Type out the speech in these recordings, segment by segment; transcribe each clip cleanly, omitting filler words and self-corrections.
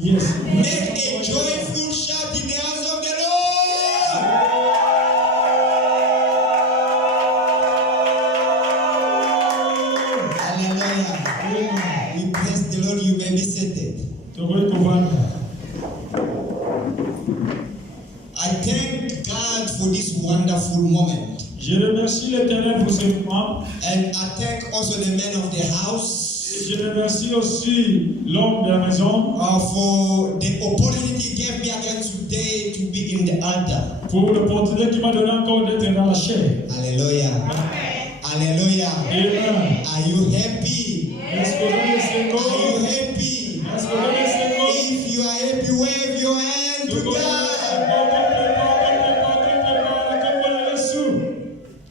Yes. Make a joyful shout in the house of the Lord. Hallelujah. We praise the Lord. You may be seated. I thank God for this wonderful moment. Je remercie l'Éternel pour ce moment. And I thank also the men of the house. Et je remercie aussi l'homme de la maison For the opportunity he gave me again today to be in the altar. pour l'opportunité qu'il m'a donné encore d'être dans la chair. Hallelujah. Hallelujah. Amen. Are you happy? Est-ce que vous êtes Are content? you happy? Est-ce que vous êtes content? If you are happy, wave your hand to God.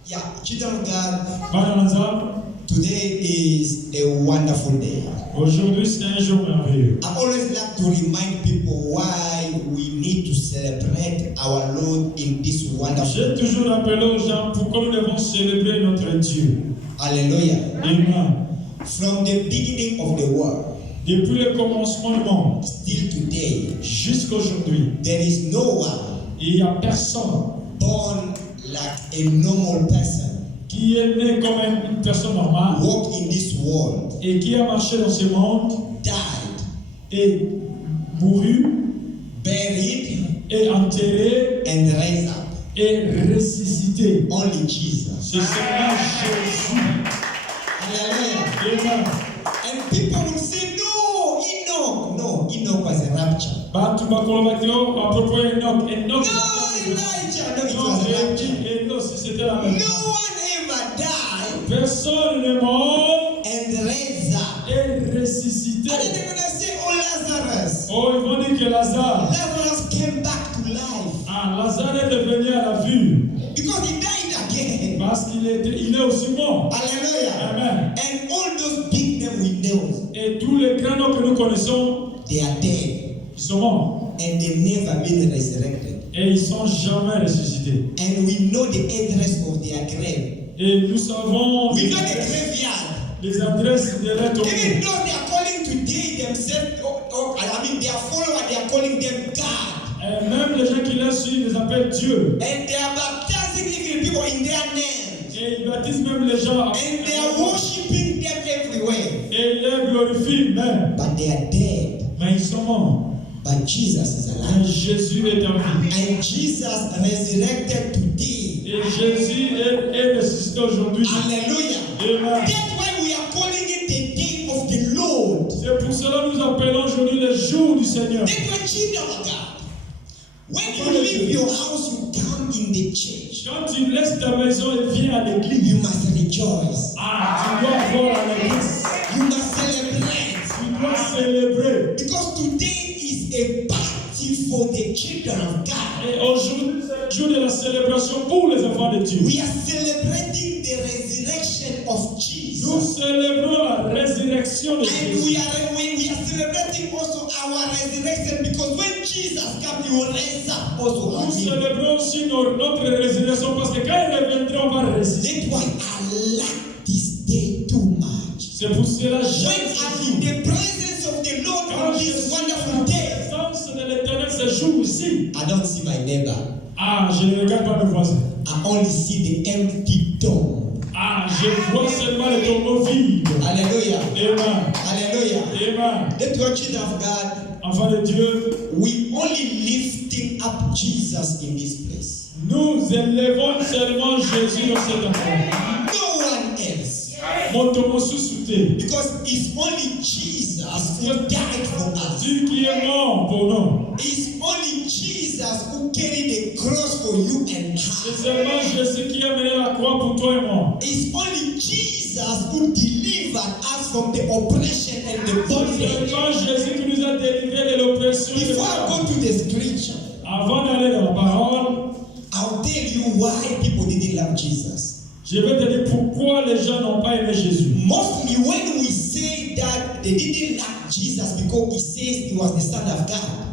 Yeah, children of God, today is a wonderful day. Aujourd'hui, c'est un jour merveilleux. I always like to remind people why we need to celebrate our Lord in this wonderful J'ai day. toujours rappelé aux gens pourquoi nous devons célébrer notre Dieu. Hallelujah. Amen. From the beginning of the world, Depuis le commencement du monde still today, jusqu'à aujourd'hui, there is no one il n'y a personne born like a normal person, qui est né comme une personne normale walk in this world, et qui a marché dans ce monde died, et mouru buried, et enterré and raised up. et ressuscité. Only Jesus. C'est seulement Jésus. Hallelujah. Amen. And people will say, no, Enoch. No, Enoch was a rapture. Bantu bakolobatio à propos d'Enoch. No, Enoch. Elijah. No, it Non, was a rapture. Enoch, c'était la même. No one ever died Personne n'est mort and raised up. et ressuscité. And then they're going to say, oh, Lazarus. Oh, ils vont dire que Lazare. Lazarus came back to life Ah, Lazare est devenu à la vie. because he died again. Parce qu'il est aussi mort. Hallelujah. Amen. And all those big names we know, Et tous les grands noms que nous connaissons, they are dead ils sont morts. and they've never been resurrected. Et ils ne sont jamais ressuscités. And we know the address of their grave. Et nous savons We know the graveyard. les adresses de leur tombe. Even though they are calling today themselves, their followers, they are calling them God. Et même les gens qui les suivent les appellent Dieu. And they are baptizing even people in their name. Et ils baptisent même les gens. And they are worshiping them everywhere. Et ils les glorifient même. But they are dead. Mais ils sont morts. But Jesus is Mais alive. Jésus est en vie. And Jesus resurrected today. Et Jésus est ressuscité aujourd'hui. Hallelujah. Amen. That's why we are calling it the day of the Lord. C'est pour cela que nous appelons aujourd'hui le jour du Seigneur. That's why children of God, when you leave your house, you come in the church. Quand tu laisses ta maison et viens à l'église, You must rejoice. tu dois voir à l'église. You must celebrate. Tu dois célébrer. Because today is a party for the children of God. Et aujourd'hui, c'est le jour de la célébration pour les enfants de Dieu. We are celebrating the resurrection of Nous Jesus. célébrons la résurrection de And Jésus. we are celebrating also our resurrection because when Jesus comes, he will raise up also Nous our people. célébrons aussi notre résurrection parce que quand il reviendra, on va ressusciter. That's why I like this day too much. C'est pour cela que When j'aime ce I'm jour. in the presence of the Lord Quand on je this suis wonderful en day, présence de l'Éternel ce jour-ci, I don't see my neighbor. ah, je ne regarde pas mes voisins. I only see the empty tomb. Ah, je vois seulement les tombeaux vides. Hallelujah. Amen. Hallelujah. Amen. Let your children of God, Enfants de Dieu, we only lifting up Jesus in this place. nous élevons seulement Jésus dans cet endroit. No one else. Mon tombeau sous-souté. Because it's only Jesus who died for us. Dieu qui est mort pour nous. It's only Jesus who carried the cross for you and C'est I. seulement Jésus qui a mené la croix pour toi et moi. It's only Jesus who delivered us from the oppression and the C'est bondage. seulement Jésus qui nous a délivrés de l'oppression. et de Before I la- go to the scripture, Avant d'aller dans la parole, I'll tell you why people didn't love Jesus. je vais te dire pourquoi les gens n'ont pas aimé Jésus. Mostly when we say that they didn't like Jesus because he says he was the Son of God.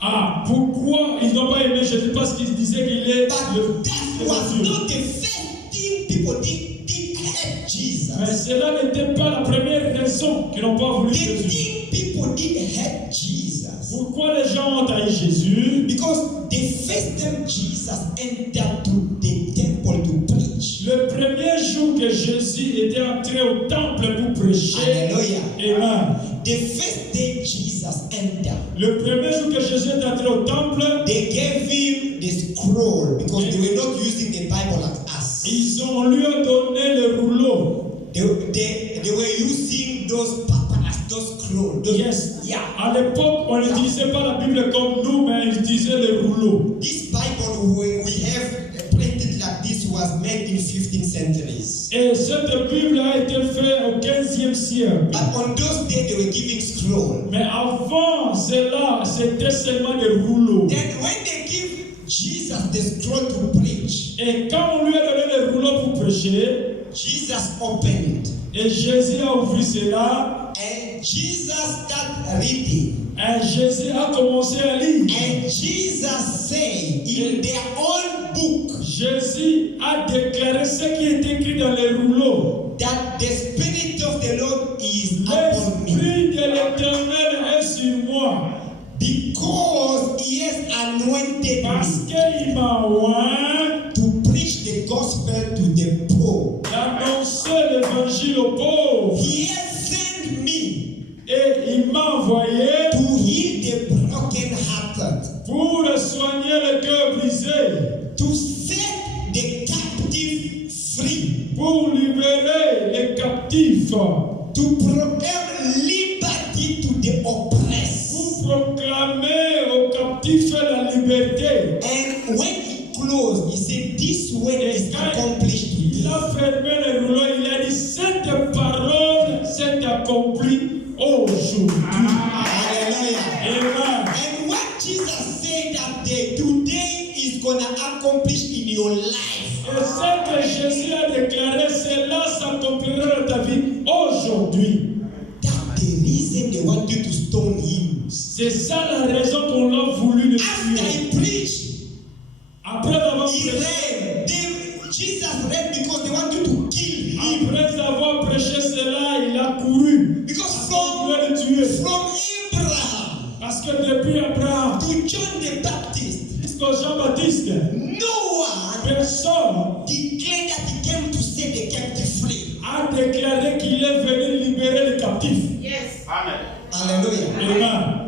Ah, pourquoi ils n'ont pas aimé Jésus? Parce qu'ils disaient qu'il est But le that Fils was de Dieu. not the first thing people did hate Mais Jesus. cela n'était pas la première raison qu'ils n'ont pas voulu The Jésus. thing people did hate Jesus Pourquoi les gens ont haï Jésus? Because the first time Jesus entered to the temple to preach. Le premier jour que Jésus était entré au temple pour prêcher, Hallelujah. Amen. The first day Jesus entered, Le premier jour que Jésus est entré au temple, they gave him the scroll because they were not using the Bible like us. ils lui ont donné le rouleau. They were using those papyrus, those scrolls. Yes. Yeah. À l'époque, on n'utilisait pas la Bible comme nous, mais ils utilisaient le rouleau. This Bible we have printed like this was made in 15th centuries. Et cette Bible a été faite au 15e siècle. But on those days they were giving scroll. Mais avant cela, c'était seulement des rouleaux. Then when they give Jesus the scroll to preach, Et quand on lui a donné le rouleau pour prêcher, Jesus opened et Jésus a ouvert cela, and Jesus started reading. et Jésus a commencé à lire. And Jesus said in their own book Jésus a déclaré ce qui est écrit dans les rouleaux. that the Spirit of the Lord is upon me L'Esprit de l'Éternel est sur moi, because He has anointed parce me qu'il m'a oint to preach the gospel to the poor. d'annoncer l'évangile aux pauvres. He has sent me Et il m'a envoyé to heal the broken-hearted, pour soigner le cœur brisé, to set the captive free, pour libérer les captifs, to proclaim liberty to the oppressed. pour proclamer aux captifs la liberté. And when he closed, he said, "This word is accomplished Il today." a fermé le rouleau, il a dit cette parole s'est accomplie aujourd'hui. Hallelujah. Amen. And what Jesus said that day, today is gonna accomplish in your life. Et ce que Jésus a déclaré, cela s'accomplira dans ta vie aujourd'hui. That's the reason they want you to stone him. C'est ça la raison qu'on l'a voulu le After tuer. he preached, Après avoir he prêché, ran. Jesus ran because they want you to kill him. après avoir prêché cela, il a couru. Because Il voulait le tuer. from Abraham Parce que depuis Abraham to John the Baptist, jusqu'au Jean-Baptiste, no one personne declared that he came to set the captive free. a déclaré qu'il est venu libérer les captifs. Yes. Amen. Hallelujah. Amen.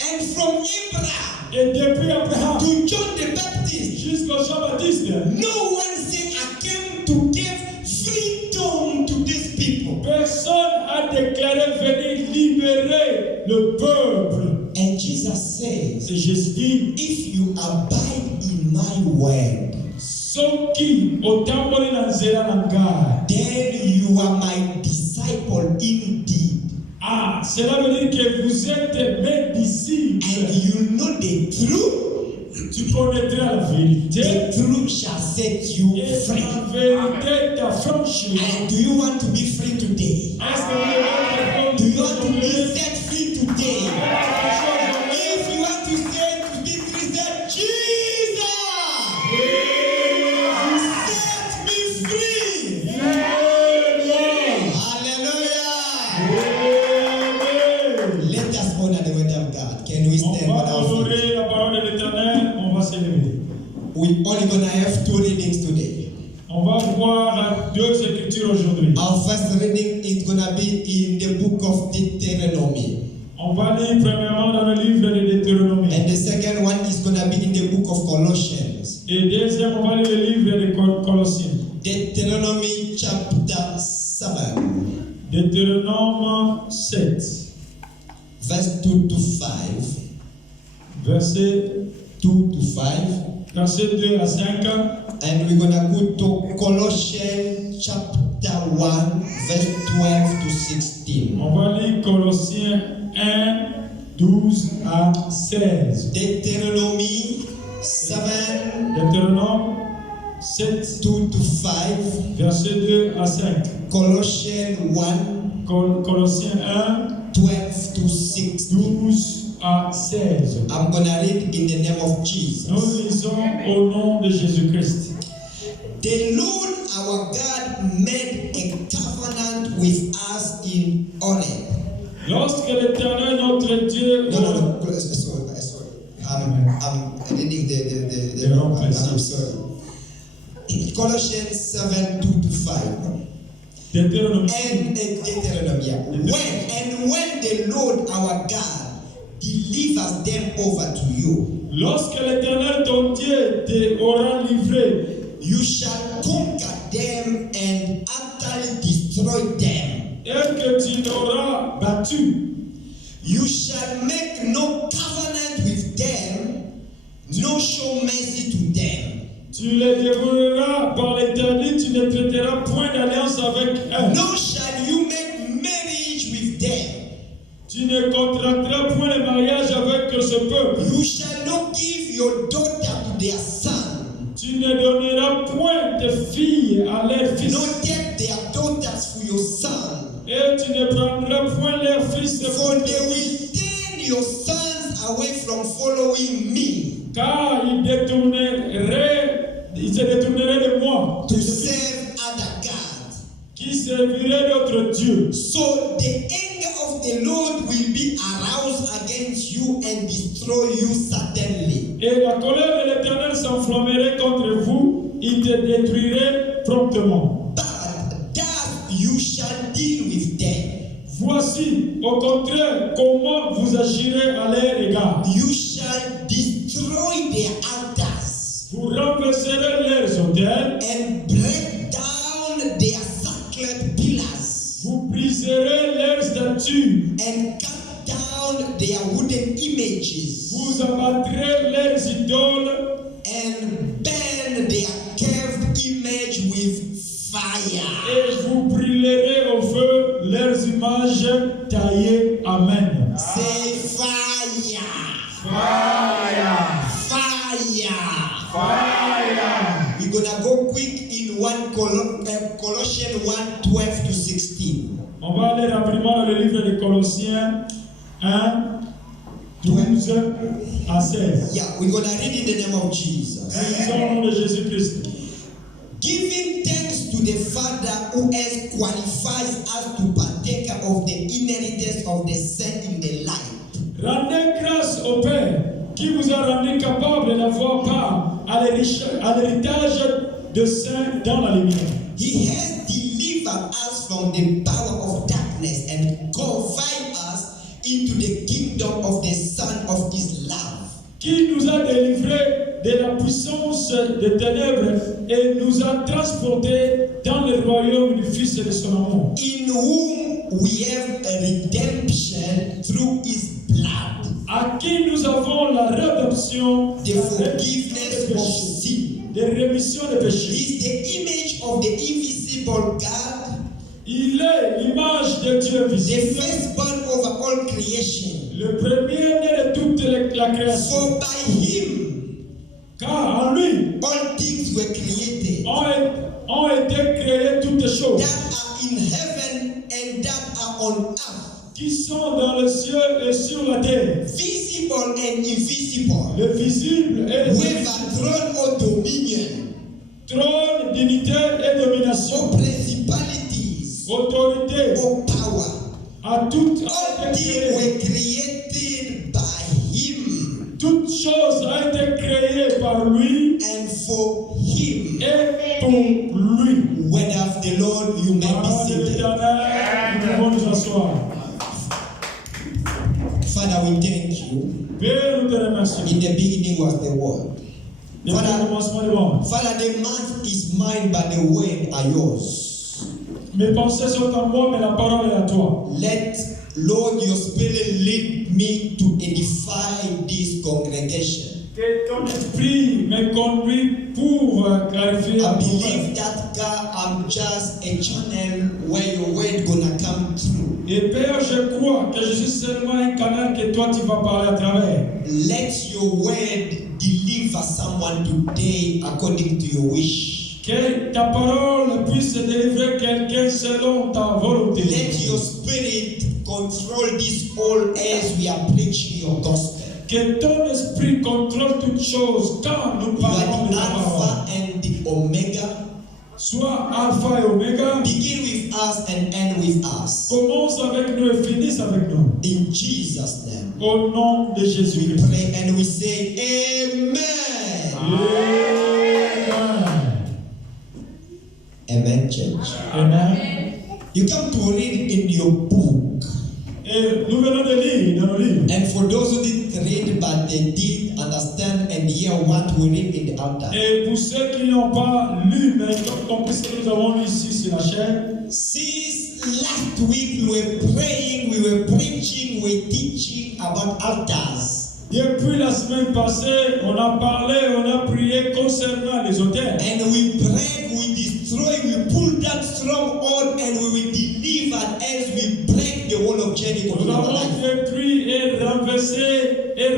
And from Abraham Et depuis Abraham to John the Baptist, jusqu'au Jean-Baptiste, no one said, "I came to give freedom to these people." personne a déclaré venir libérer le peuple. And Jesus says, Et Jésus dit, "If you abide in my word, ceux qui otamboli na nzela na ngai, then you are my disciple indeed. ah, cela veut dire que vous êtes mes disciples. And you know the truth. Tu connaîtras la vérité The truth shall set you et free." la vérité t'affranchira. And do you want to be free today? Est-ce que vous voulez Do you want to be set free today? If you want to be free, say, "Jesus, set me free." Hallelujah. Let us honor the word of God. Can we On stand on va our feet? honorer la parole de l'Éternel, on va s'élever. We only gonna have two readings today. On va voir deux écritures aujourd'hui. Our first reading is gonna be in the book of Deuteronomy. On va lire premièrement dans le livre de Deutéronomie. And the second one is gonna be in the book of Colossians. Et deuxième, on va lire le livre de Colossiens. Deuteronomy chapter 7, Deutéronome 7, verse 2 to 5. verset 2 to 5. 2 à 5. And we're gonna go to Colossians chapter 1, verse 12 to 16. On va lire Colossiens 1, 12 à 16. Deuteronomy 7, Deutéronome 7, 2 to 5. verset 2 à 5. Colossians 1, Colossiens 1, 12 to 16. 12 à 16. I'm gonna read in the name of Jesus. Nous lisons au nom de Jésus-Christ. The Lord our God made a covenant with us in honor. Lorsque l'Éternel notre Dieu, No. apprécié. I'm sorry. Colossians 7, 2-5. Deutéronome. And Deuteronomy. When the Lord our God delivers them over to you, Lorsque l'Éternel ton Dieu te aura livré, you shall conquer them and utterly destroy them. et que tu l'auras battu, You shall make no covenant with them, no show mercy to them. tu les dévoreras par l'Éternel, tu ne traiteras point d'alliance avec eux. Nor shall you make marriage with them. Tu ne contracteras point le mariage avec ce peuple. You shall not give your daughter to their son, Tu ne donneras point tes filles à leurs fils. nor take their daughters for your son. Et tu ne prendras point leurs fils. For they will turn your sons away from following me Car ils se détourneraient de moi. to serve other gods. Qui serviraient d'autres dieux. So the anger of the Lord will be aroused against you and destroy you suddenly. Et la colère de l'Éternel s'enflammerait contre vous. Il te détruirait promptement. But thus you shall deal with them. Voici, au contraire, comment vous agirez à leur égard. You shall destroy their altars Vous renverserez leurs autels. and break down their sacred pillars Vous briserez leurs statues. and cut down their wooden images Vous abattrez leurs idoles. and burn their carved image with fire. Et vous brûlerez au feu leurs images taillées. Amen. Say fire. Fire. Fire. Fire. We're gonna go quick in Colossians 1:12-16. On va aller rapidement dans le livre de Colossiens 1, 12 à 16. Yeah, we're gonna read in the name of Jesus. Nous lisons au nom de Jésus-Christ. Giving thanks to the Father who has qualified us to partaker of the inheritance of the saints in the light. Rendez grâce au Père qui vous a rendu capable d'avoir part à l'héritage de saints dans la lumière. He has delivered us from the power of darkness and confined us into the kingdom of the Son of His love. Qui nous a délivrés de la puissance des ténèbres et nous a transportés dans le royaume du Fils de son amour. In whom we have a redemption through His blood, À qui nous avons la rédemption, the forgiveness of sin. de rémission des He péchés. is the image of the invisible God, Il est l'image de Dieu the visible, firstborn over all creation. le premier-né de toute la création. For by Him Car en lui all things were created, ont été créées toutes choses that are in heaven and that are on earth, qui sont dans le ciel et sur la terre, visible and invisible, le visible et le whether throne or dominion, trône, dignité et domination, or principalities, autorité, or power. à toutes All things were created by Him toute chose a été créée par lui and for Him. et pour lui. Word of the Lord, you may be Parole de seated. l'Éternel, nous pouvons nous asseoir. Father, we thank you. Père, nous te remercions. In the beginning was the Word. Depuis le commencement du monde. Father, the mouth is mine, but the word are yours. Mes pensées sont en moi, mais la parole est à toi. Let, Lord, your Spirit lead me to edify this congregation. Que ton esprit me conduit pour clarifier I la believe that, God, I'm just a channel where your word gonna come through. Et Père, je crois que je suis seulement un canal que toi tu vas parler à travers. Let your word deliver someone today according to your wish. Que ta parole puisse délivrer quelqu'un selon ta volonté. Let your spirit control this all as we are preaching your gospel. Que ton esprit contrôle toutes choses quand nous You are parlons de the ta parole. Alpha and the Omega. Sois Alpha et Oméga. Begin with us and end with us. Commence avec nous et finisse avec nous. In Jesus' name. Au nom de We Jésus-Christ. pray and we say Amen. Amen. Amen, church. Amen. You come to read in your book. Et nous venons de lire dans le livre. And for those who didn't read but they did understand and hear what we read in the altar. Et pour ceux qui n'ont pas lu, mais qui ont compris ce que nous avons lu ici sur la chaîne, Since last week we were praying, we were preaching, we were teaching about altars. depuis la semaine passée, on a parlé, on a prié concernant les autels. And we prayed, we destroyed, we pulled that stronghold and we were delivered as we break the wall of Jericho in Nous our avons life. détruit et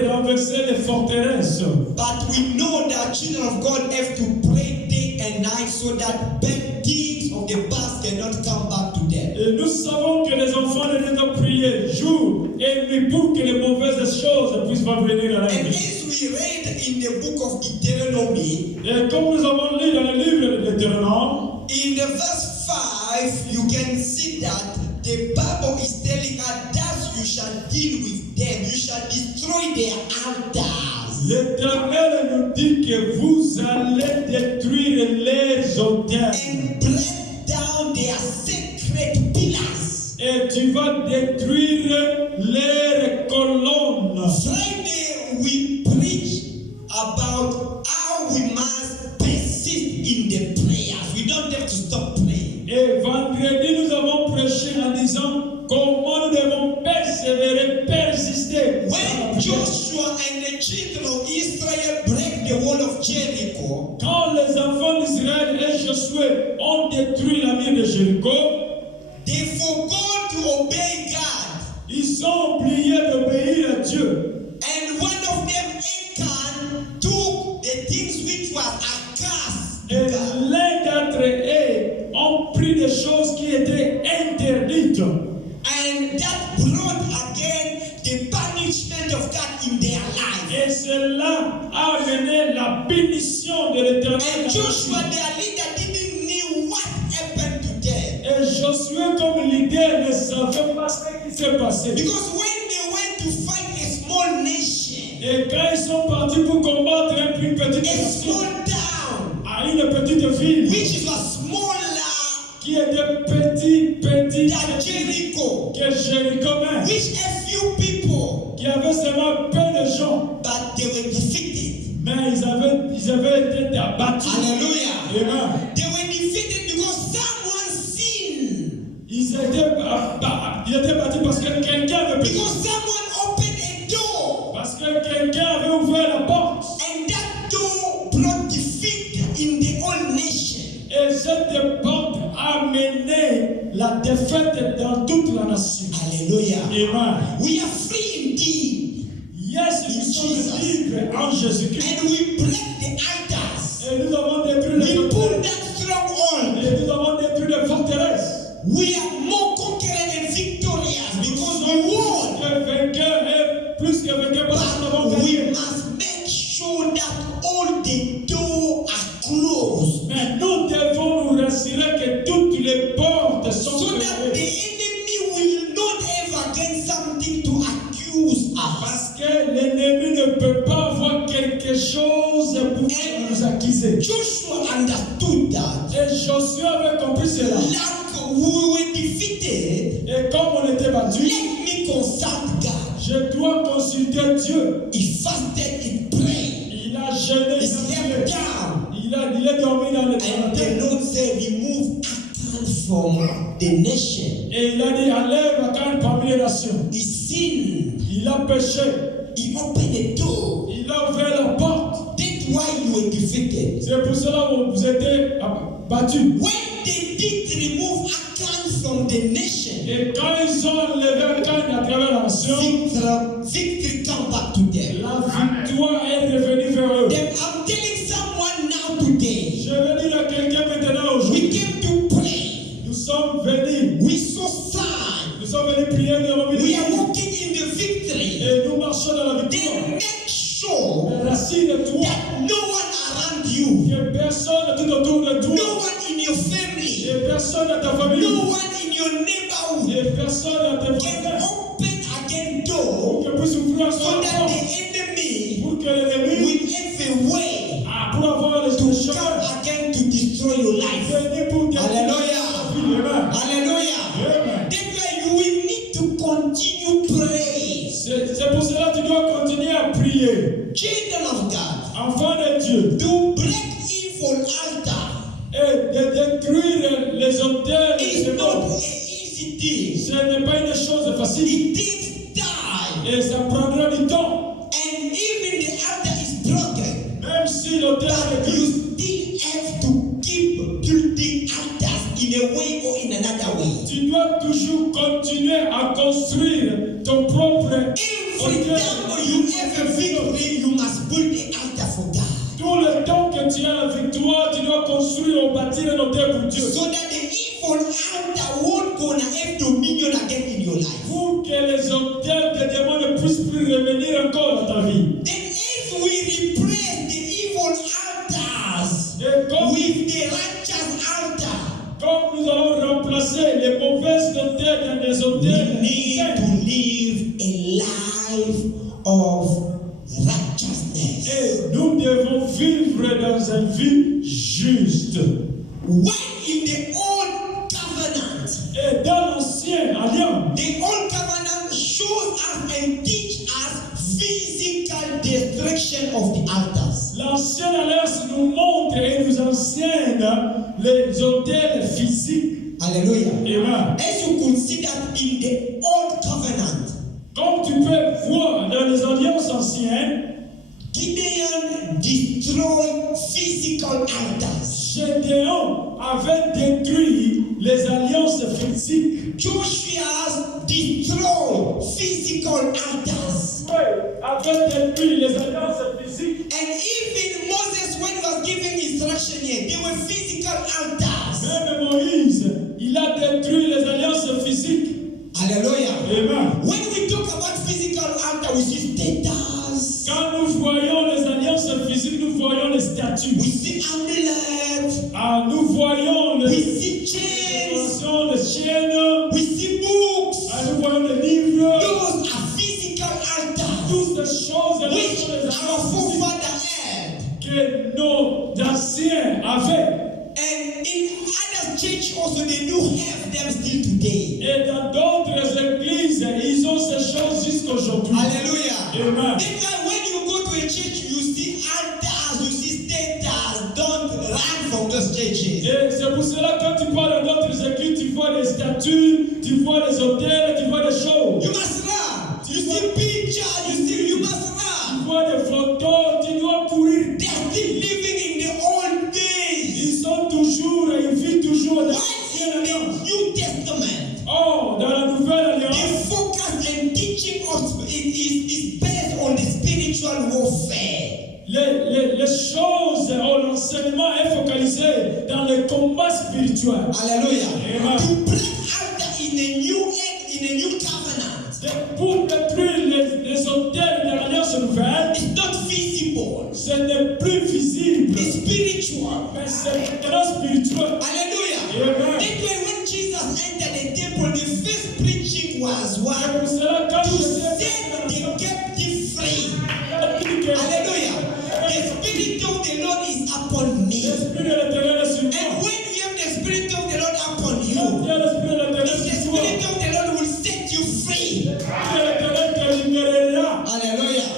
renversé les forteresses. But we know that children of God have to pray day and night so that bad things of the past cannot come back to them. Et nous savons que les enfants doivent prier jour et nuit pour que les mauvaises choses puissent pas venir à la And vie. as we read in the book of Deuteronomy, Et comme nous avons lu dans le livre de Deutéronome, in the verse 5, you can see that the Bible is telling us that you shall deal with them, you shall destroy their altars. l'Éternel nous dit que vous allez détruire les autels. And break down their sacred pillars. Et tu vas détruire les colonnes. Friday we preach about how we must persist in the prayers. We don't have to stop praying. Et vendredi, nous avons prêché en disant comment nous devons persévérer, persister. When Joshua and the children of Israel break the wall of Jericho, Quand les enfants d'Israël et Josué ont détruit la ville de Jéricho, they forgot to obey God. ils ont oublié d'obéir à Dieu. And one of them, Achan, took the things which was a curse to Et God. l'un d'entre eux ont pris des choses qui étaient interdites. And that brought again the punishment of God in their life. Et cela a amené la bénédiction de l'Éternel. And Joshua, their leader, didn't know what happened to them. Et Josué, comme leader, ne savait pas ce qui s'est passé. Because when they went to fight a small nation, Et quand ils sont partis pour combattre une petite a nation, small town, à une petite ville which was smaller qui était petite than Jericho, que Jéricho même, which a few people, qui avait seulement peu de gens, but they were defeated. mais ils avaient été abattus. Hallelujah. Amen. They were defeated because someone sinned. Ils étaient battus parce que quelqu'un avait péché. Because someone opened a door. Parce que quelqu'un avait ouvert la porte. And that door brought defeat in the whole nation. Et cette porte a mené la défaite dans toute la nation. Hallelujah. Amen. We are free indeed. Yes, nous sommes libres en Jésus-Christ. And we break the altars. Et nous avons détruit les We pull forteresses. that stronghold. Et nous avons détruit les forteresses. We are more conquerors and victorious because we won. Vainqueur et plus que vainqueur parce que nous avons But we gagné. must make sure that all the doors are closed. Mais nous devons nous rassurer que toutes les portes sont So that the fermées. enemy will not have again something to accuse us. Parce que l'ennemi ne peut pas avoir quelque chose pour nous accuser. Joshua understood that. Et Josué avait compris cela. Like we were defeated, Et comme on était battu, let me consult God. je dois consulter Dieu. He fasted, he prayed, Il a jeûné, he il a slept prié. down. Il est dormi dans le And the terre. Lord said, remove Achan from the nation. Et il a dit, enlève Akan parmi les nations. He sinned. Il a péché. He opened the door. Il a ouvert la porte. That's why you were defeated. C'est pour cela que vous êtes battus. When they did remove Achan from the nation, Et quand ils ont enlevé Akan à travers la nation, victory come back to them. la victoire est revenue vers eux. Then I'm telling someone now today, Je veux dire à quelqu'un maintenant aujourd'hui, we came to pray. nous sommes venus. We saw signs. Nous sommes venus prier de revenir. We are walking in the victory. Et nous marchons dans la victoire. Then make sure Rassure-toi that no one around you, que personne tout autour de toi, no one in your family, et personne dans ta famille, no one in your neighborhood et personne dans tes can voisins, open again door pour que puisse ouvrir so son that porte, the enemy pour que l'ennemi, will have a way pour avoir les to chemins, come again to destroy your life. venir pour détruire prier, children of God, enfants de Dieu, to break evil altar et de détruire les autels is des not morts. an easy thing. Ce n'est pas une chose facile. It takes time. Et ça prendra du temps. And even the altar is broken. Même si l'autel But est you détruit, still have to keep building altars in a way or in another way. tu dois toujours continuer à construire ton propre Every autel. time you have a victory, you must build an altar for God. Tout le temps que tu as la victoire, tu dois construire ou bâtir un autel pour Dieu. So that the evil altar won't gonna have dominion again in your life. Pour que les autels des démons ne puissent plus revenir encore dans ta vie. Then as we replace the evil altars Et comme, with the righteous altar, comme nous allons remplacer les mauvaises autels dans des we autels need saints, to live a life of righteousness. et nous devons vivre dans une vie juste. When in the old covenant, Et dans l'ancienne alliance, the old covenant shows us and teach us physical destruction of the altars. l'ancienne alliance nous montre et nous enseigne les autels physiques. Hallelujah. Amen. As you consider in the old covenant, Comme tu peux voir dans les alliances anciennes, Gideon destroyed physical altars. Gédéon avait détruit les alliances physiques. Joshua destroyed physical altars. Avait détruit les alliances physiques. And even Moses, when he was giving instruction here, they were physical altars. Même Moïse, il a détruit les alliances physiques. Hallelujah. Amen. When we talk about physical altar, we see status, Quand nous voyons les alliances physiques, nous voyons les statues. we see amulets, Ah, nous voyons we les see chains, les chaînes. we see books. Ah, nous voyons les livres. Those are physical altars Toutes ces choses which sont les our alliances physiques forefathers had. que nos anciens avaient. And in other church also, they do have them still today. Et dans d'autres églises, ils ont ces choses jusqu'aujourd'hui. Hallelujah. Amen. That's why when you go to a church, you see altars, you see status. Don't run from those churches. Et c'est pour cela que quand tu parles d'autres églises, tu vois des statues, tu vois des hôtels, tu vois des choses. You must run. You see pictures, you must run. Tu vois des photos, tu dois courir. They are still living in the old days. Ils sont toujours, ils vivent toujours dans Why in the New Testament? Oh, dans la nouvelle The alliance, focus and teaching is based on the spiritual warfare. les choses, l'enseignement est focalisé dans le combat spirituel. Hallelujah. Amen. To break altar in a new covenant, Et pour détruire les hôtels de l'alliance nouvelle, it's not visible. ce n'est plus visible, It's spiritual. mais c'est maintenant spirituel. Hallelujah. Amen. That's why when Jesus entered the temple, the first preaching was C'est what? pour cela quand To Jésus set the captive free. a dit que Hallelujah. The Spirit of the Lord is upon me. l'Esprit de l'Éternel est sur And moi. when you have the Spirit of the Lord upon Quand you, tu as l'Esprit de l'Éternel the sur toi, Spirit of the Lord will set you free. l'Esprit de l'Éternel te libérera. Hallelujah.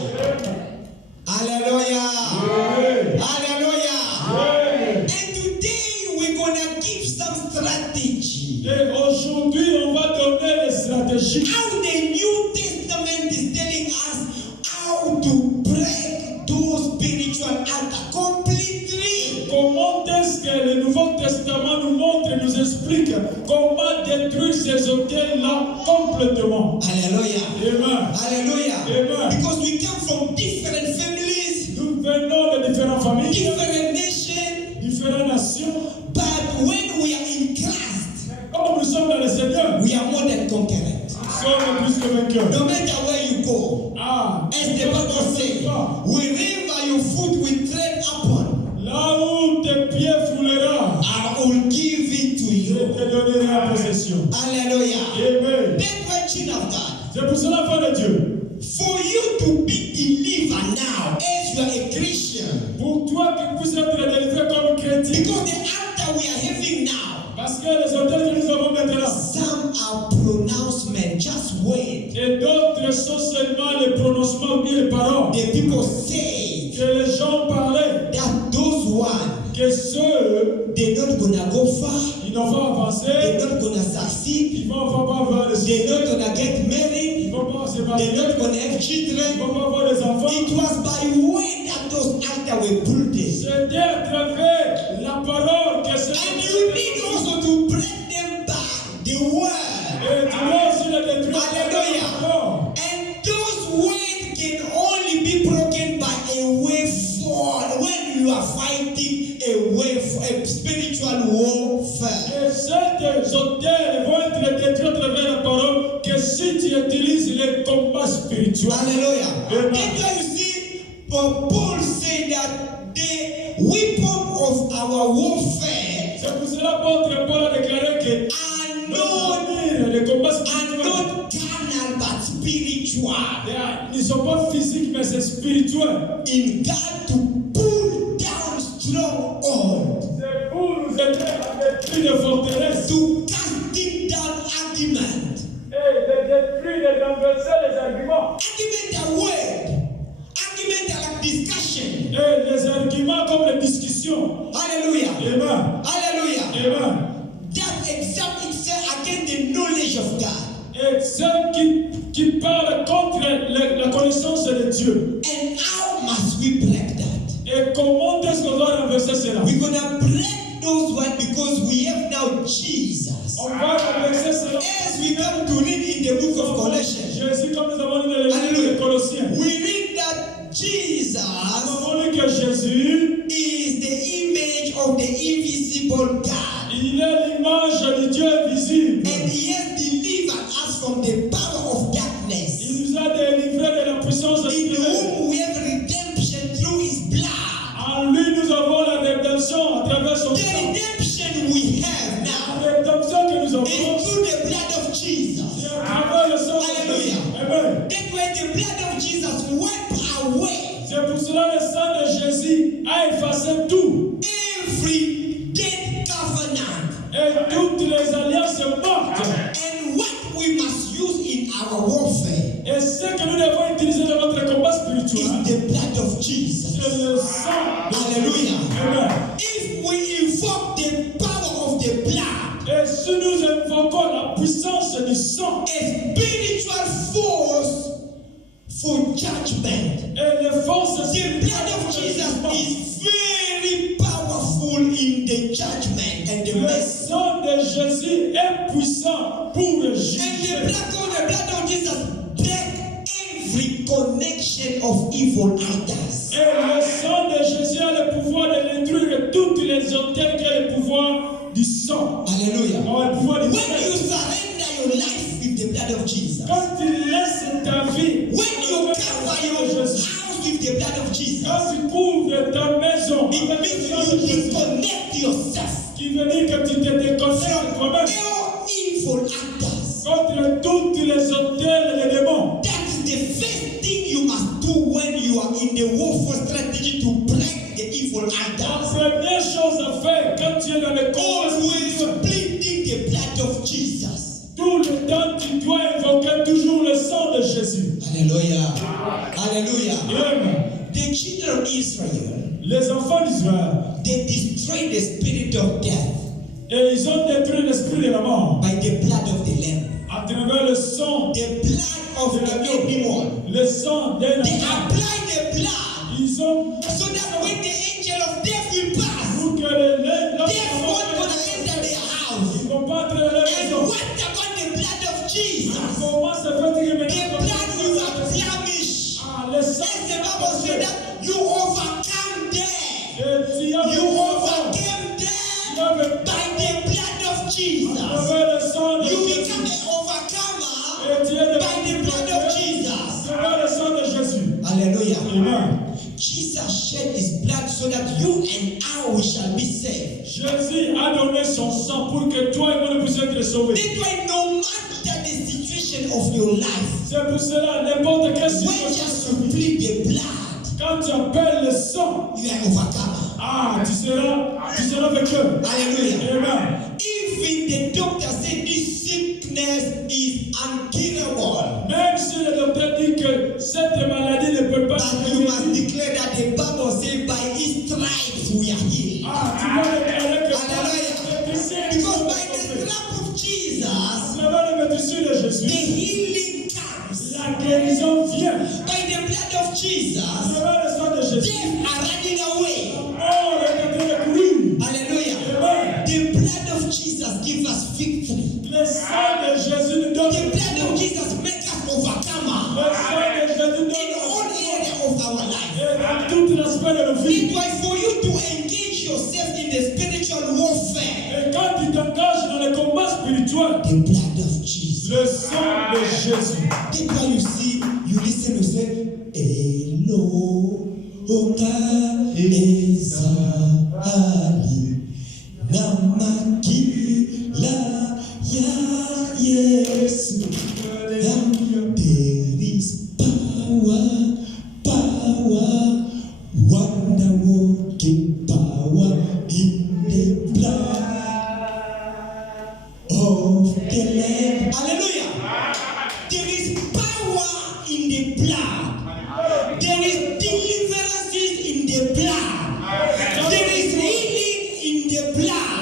Hallelujah. Oui. Hallelujah. Oui. And today we're gonna give some strategy. Et aujourd'hui, on va donner les stratégies. How the New Testament is telling us how to break those spiritual altars completely. Comment est-ce que le Nouveau Testament nous montre et nous explique comment détruire ces hôtels-là complètement. Hallelujah. Amen. Hallelujah. Amen. Because we come from different families, Nous venons de différentes familles, different nations, différentes nations. but when we are in Christ, Comme nous sommes dans le Seigneur, we are more than conquerors. nous sommes plus que vainqueurs. No matter where you go, Ah, as the Bible says, wherever your foot will tread upon, là où tes pieds foulera, I will give it to je you. te donnerai la possession. Hallelujah. Amen. That's why, child of God, C'est pour cela, Père de Dieu, for you to be delivered now as you are a Christian, pour toi qui puisses être délivré comme chrétien, because the altar we are having now, parce que les hôtels que nous avons maintenant, some are pronouncements, just wait. et d'autres sont seulement les prononcés. commencement bien les paroles. the people say Que les gens parlaient. that those one, Que ceux, they're not gonna go far, ils n'ont pas avancé. they're not gonna succeed, Ils vont pas avoir le they're succès. not gonna get Ils married, vont pas se they're marier. not gonna have Ils children. vont pas avoir des enfants. It was by way that those altars were built. C'était à travers la parole que c'est. And you need also to break them back the word. Et tu dois aussi le détruire. Hallelujah. And those words can only be broken by a way forward when you are fighting a spiritual warfare. Et ces hôtels vont être détruits à travers la parole que si tu utilises les combats spirituels. Hallelujah. Amen. That's why you see, Paul said that the weapon of our warfare C'est pour cela que Paul a déclaré que les combats are spirituels not carnal but spiritual. ils ne sont pas physiques mais c'est spirituel. In God to pull down strongholds, C'est pour nous aider à détruire les forteresses to casting down argument. et de détruire et d'enverser les arguments. Argument are word. Argument are like discussion. Et les arguments comme les discussions. Hallelujah. Amen. Hallelujah. Amen. That exalt itself against the knowledge of God. Et ceux qui parlent contre la connaissance de Dieu. And how must we break that? Et comment est-ce qu'on doit renverser cela? We're gonna break those ones because we have now Jesus. On va renverser cela. As we come to read in the book of Colossians, Jésus, comme nous avons lu dans le livre Hallelujah. des Colossiens, we read that Jesus nous avons lu que Jésus, is the image of the invisible God. il est l'image du Dieu invisible. And he has delivered us from the power of darkness, Il nous a délivrés de la puissance de in Dieu. whom we have redemption through his blood. En lui, nous avons la rédemption à travers son The sang. redemption we have now La rédemption que nous avons, is through the blood of c'est Jesus. à travers le sang de Jésus. Hallelujah. Amen. That way the blood of Jesus wiped away C'est pour cela que le sang de Jésus a effacé tout. every dead covenant. Et toutes les alliances mortes. And what we must use in our warfare Et ce que nous devons utiliser dans notre combat spirituel, is the blood of Jesus. c'est le sang de Hallelujah. Amen. If we invoke the power of the blood, Et si nous invoquons la puissance du sang a spiritual force for judgment, et les forces the blood of Jesus is very powerful in the judgment and the le mercy. sang de Jésus est puissant pour le And juger. the blood of Jesus break every connection of evil altars. Et le sang de Jésus a le pouvoir de détruire toutes les hôtels qui ont le pouvoir du sang. Hallelujah. Le pouvoir du When sang. you surrender your life with the blood of Jesus, Quand tu laisses ta vie, when you cover your house with the blood of Jesus, quand tu couvres ta maison, it avec means le sang de you Jésus, disconnect yourself qui veut dire que tu te déconnectes from toi-même all evil actors. contre tous les hôtels et les démons. That is the first thing you must do when you are in the warfare strategy to break the evil La actors. première chose à faire quand tu es dans le combat Always spirituel, pleading the blood of Jesus. tout le temps tu dois invoquer toujours le sang de Jésus. Hallelujah. Hallelujah. Amen. The children of Israel, Les enfants d'Israël, they destroyed the spirit of death et ils ont détruit l'esprit de la mort by the blood of the lamb. à travers le sang The blood of de the l'agneau, animal. le sang d'un They animal. apply the blood Ils ont so that when the angel of death will pass, pour que les death won't gonna enter their house. ils vont pas entrer dans la And maison. what about the blood of Jesus? Comment ça fait que The maintenant blood will not blemish. le As sang the Bible said that you overcome death. et tu as You overcame death by the blood of Jesus. travers le sang de You Jésus. become an overcomer Et tu es by the blood of Jesus. travers le sang de Jésus. Hallelujah. Amen. Jesus shed his blood so that you and I we shall be saved. Jésus a donné son sang pour que toi et moi nous puissions être sauvés. That's why no matter the situation of your life, C'est pour cela, n'importe quelle when situation, just you plead the blood, quand tu appelles le sang, you are overcomer. tu seras vainqueur. Hallelujah. Amen. Even the doctor said this sickness is uncurable. Même si le docteur dit que cette maladie we are healed. Ah, tu vas déclarer que Hallelujah. Because by the strap of Jesus, à travers le médecin de the Jésus, healing comes. la guérison vient. By the blood of À Jesus, travers le sang de Jésus, death are running away. la mort est en train de courir. Hallelujah. Amen. The blood of Jesus gives us victory. Le sang de Jésus nous donne The blood of Jesus makes us overcomer le sang de Jésus nous in all donne areas of our life. et dans tout l'aspect de nos vies. It was for you to engage yourself in the spiritual warfare. Et quand tu t'engages dans le combat spirituel, The blood of Jesus. le sang de Jésus. That's why you see, you listen, you say, Elo, Oka, Ezali, Namaki, La, Ya, Yesu. There is power, wonder working power in the blood of the Lamb. Hallelujah. There is power in the blood. There is deliverances in the blood. There is healing in the blood.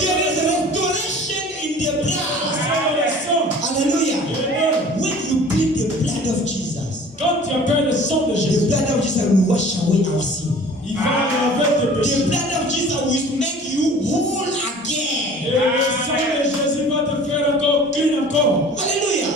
There is restoration in the blood. Hallelujah. When you plead the blood of Jesus, Quand tu appelles le sang de the Jésus, blood of Jesus will wash away our sin. il va laver tes The péchés. blood of Jesus will make you whole Et again. le sang de Jésus va te faire encore clean encore. Hallelujah.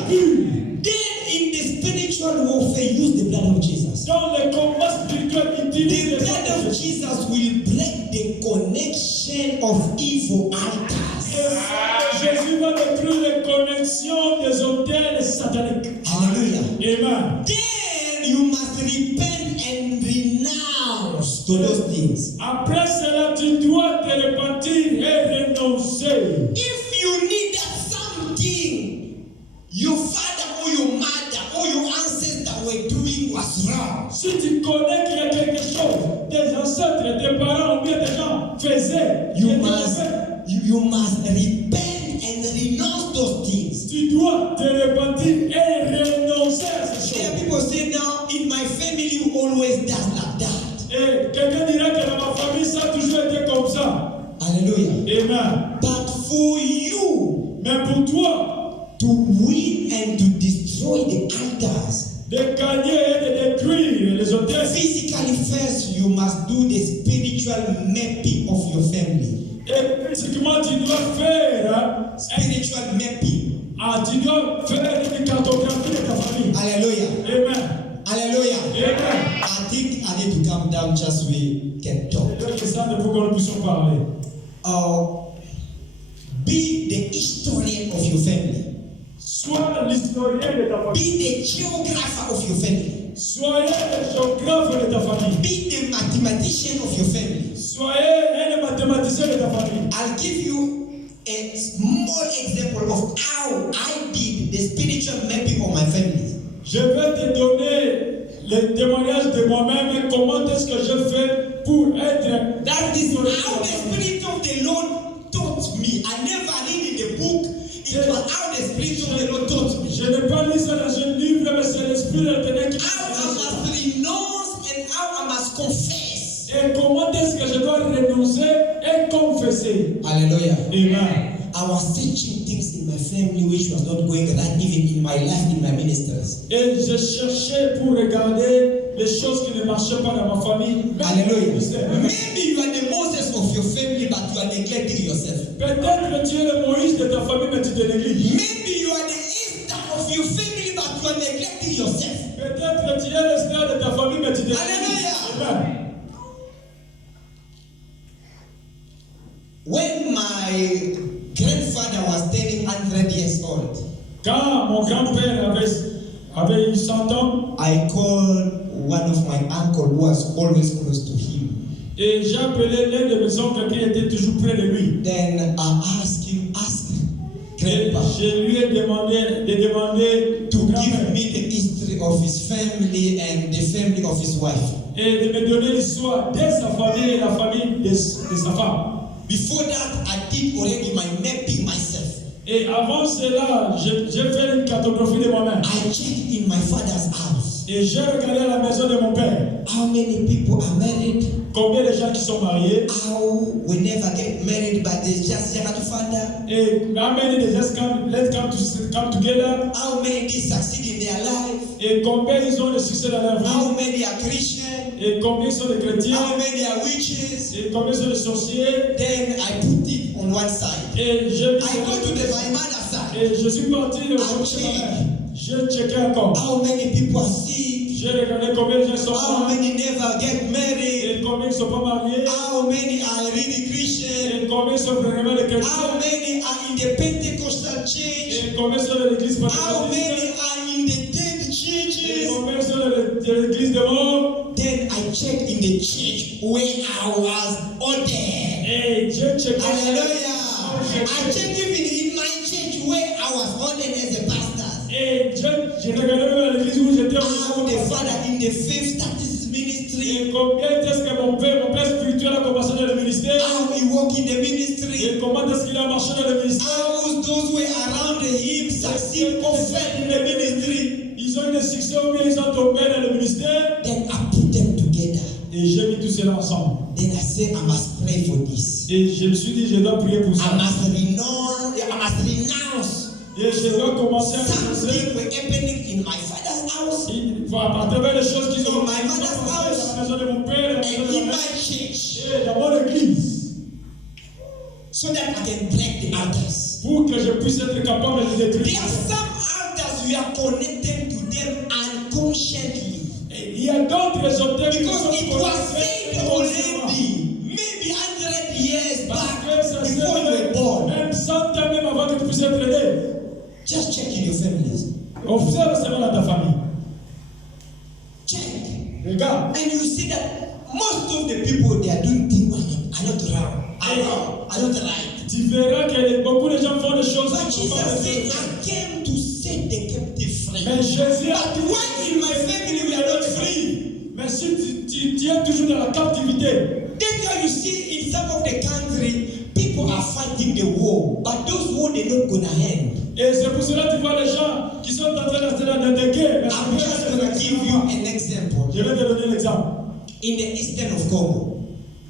Then in the spiritual warfare, use the blood of Jesus. Dans le combat spirituel, utilise The le sang blood de of Jésus. Jesus will break the connection of evil Le altars. sang de Jésus va détruire les connexions des hôtels sataniques. Hallelujah. Amen. Then you must repent and renounce to those things. Après cela, tu dois te repentir et renoncer. If you need something your father or your mother or your ancestor were doing was wrong, Si tu connais qu'il y a quelque chose, tes ancêtres, tes parents ou bien tes gens faisaient, you et tu must le fais, you must repent and renounce those things. tu dois te repentir et renoncer à ces There are choses. people say now in my family who always does like that. Et quelqu'un dirait que dans ma famille, ça a toujours été comme ça. Hallelujah. Amen. But for you Mais pour toi, to win and to destroy the altars, de gagner et de détruire les hôtels, physically first you must do the spiritual mapping of your family. et physiquement, tu dois faire, Spiritual mapping. tu dois faire une cartographie de ta famille. Hallelujah. Amen. Hallelujah. Amen. I think I need to come down just so we can talk. Je dois descendre pour que nous puissions parler. Be the historian of your family. Sois l'historien de ta famille. Be the geographer of your family. Soyez le géographe de ta famille. Be the mathematician of your family. Soyez un mathématicien de ta famille. I'll give you a small example of how I did the spiritual mapping of my family. Je vais te donner le témoignage de moi-même et comment est-ce que je fais pour être. That is how the Spirit of the Lord taught me. I never read in the book. It was how the Spirit of the Lord taught me. Je n'ai pas lu ça dans un livre, mais c'est l'Esprit de l'Éternel qui How I must renounce and how I must confess. Et comment est-ce que je dois renoncer et confesser. Hallelujah. Amen. I was teaching things in my family which was not going right, even in my life, in my ministries. Et je cherchais pour regarder les choses qui ne marchaient pas dans ma famille. Hallelujah. Maybe you are the Moses of your family, but you are neglecting yourself. Peut-être que tu es le Moïse de ta famille, mais tu te négliges. Maybe you are the Esther of your family, but you are neglecting yourself. Peut-être que tu es l'Esther de ta famille, mais tu te négliges. Hallelujah. Amen. When my grandfather was turning 100 years old, Quand mon grand-père avait eu 100 ans, I called one of my uncle who was always close to him. et j'ai appelé l'un de mes oncles qui était toujours près de lui. Then I asked him, Et Grandpa, je lui ai demandé to tout give me the history of his family and the family of his wife. et de me donner l'histoire de sa famille et la famille de sa femme. Before that, I did already my mapping myself. Et avant cela, j'ai fait une cartographie de moi-même. I checked in my father's house. Et j'ai regardé à la maison de mon père. How many people are married? Combien de gens qui sont mariés? How we never get married but they just Yakatufanda. Et how many they just come together? How many did succeed in their life? Et combien ils ont de succès dans leur vie? How many are Christian? Et combien sont des chrétiens? How many are witches? Et combien sont des sorciers? Then I put it on one side. Et I go to the Vaimana side. Et je suis parti de j'ai checké encore. How many people are sick? J'ai regardé combien de gens sont How morts. many never get married? Et combien ne sont pas mariés. How many are really Christian? Et combien sont vraiment des How chrétiens. many are in the Pentecostal church? Et combien sont de l'église How many pentecôtiste. are in the dead Et churches? combien sont de l'église de mort. Then I checked in the church where I was ordained. Et j'ai checké. Hallelujah. I checked even in my church where I was ordained as a pastor. Et j'ai regardé même à l'église où j'étais. How the father in the faith started his ministry. Et combien est-ce que mon père spirituel a commencé dans le ministère. How he walked in the ministry. Et comment est-ce qu'il a marché dans le ministère. How those who were around him succeed or failed in the ministry. Ils ont eu des succès ou bien ils ont tombé dans le ministère. Then I put them together. Et j'ai mis tout cela ensemble. Then I said, I must pray for this. Et je me suis dit, je dois prier pour ça. I must renounce Et je dois commencer à something renoncer. were happening in my father's house Il faut appartenir les choses qui sont In my mother's house. dans la maison de mon père, dans la maison and de in ma my mère, church et dans mon église, so that I can break the altars. pour que je puisse être capable de There détruire. are some altars we are connected to them unconsciously. Et il y a d'autres auteurs qui Because sont it was said already, maybe 100 years parce back que ça before you were born. même 100 ans même avant que tu puisses être né. Just check in your families. Observe seulement dans ta famille. Check. Regarde. And you see that most of the people they are doing things are not wrong, are not right. Tu verras que beaucoup de gens font des choses But qui ne sont pas Jesus said, des choses. I came to set the captive free. Mais Jésus a But why in my family we are not free? mais si tu es toujours dans la captivité, That's why you see in some of the country, people are fighting the war, but those war they're not gonna end. et c'est pour cela que tu vois les gens qui sont en train d'entrer dans des guerres. Mais I'm just gonna give you an example. je vais te donner l'exemple. In the eastern of Congo,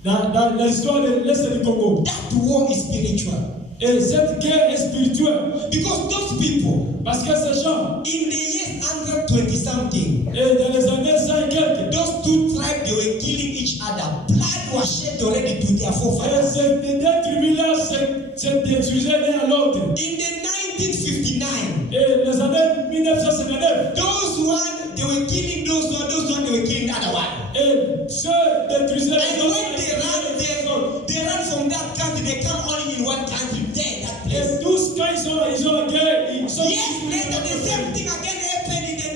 Dans l'histoire de l'Est du Congo, that war is spiritual. et cette guerre est spirituelle. Because those people, Parce que ces gens, in the years 120 something, et dans les années 100 et quelques, those two tribes they were killing each other. Blood was shed already to their et forefathers. ces deux tribus-là se détruisaient l'un à l'autre. In the 1959, Et les années 1959, those one they were killing those one they were killing the other one. et ceux détruisaient And les when they run from that country, they come only in one country, there, that place. Et tous, quand ils ont la guerre, ils sont. Years later, the same thing again happened in the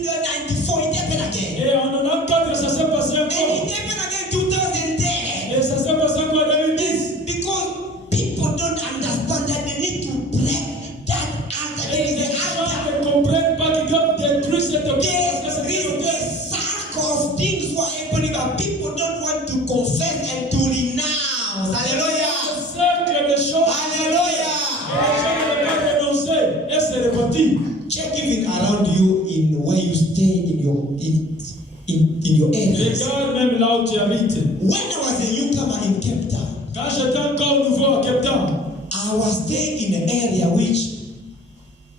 1994. It happened again. Et en 94, ça s'est passé And encore. it happened again 2010. Et ça s'est passé encore en 2010. Because people don't understand that they need to break that altar. There Et is les an gens altar. ne comprennent pas qu'ils doivent détruire cette There guerre. Parce que is c'est une a guerre. circle of things who are happening, but people don't want to confess and to renounce. Hallelujah. Un cercle de choses. Hallelujah. Et les gens ne veulent pas renoncer. Et c'est reparti. Check even around you in where you stay in your areas. Regarde même là où tu habites. When I was a newcomer in Cape Town, Quand j'étais encore nouveau à Cape Town, I was staying in an area which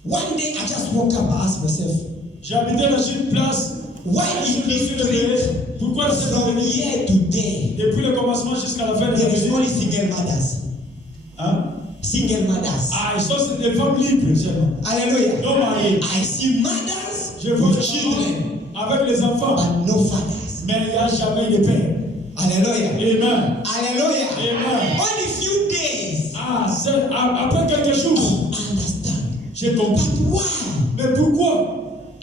one day I just woke up and asked myself, j'habitais dans une place. why Je in me this suis street levé. Pourquoi cette from avenue, here to there depuis le commencement jusqu'à la fin de there is l'avenue, only single mothers? hein? Single mothers. Ah, ils sont des femmes libres seulement. Hallelujah. Non mariées. I see mothers Je vois with des children, enfants avec les enfants, but no fathers. mais il n'y a jamais de père. Hallelujah. Amen. Hallelujah. Amen. Only few days. Ah, après quelques jours, I understand. j'ai compris. But why? Mais pourquoi?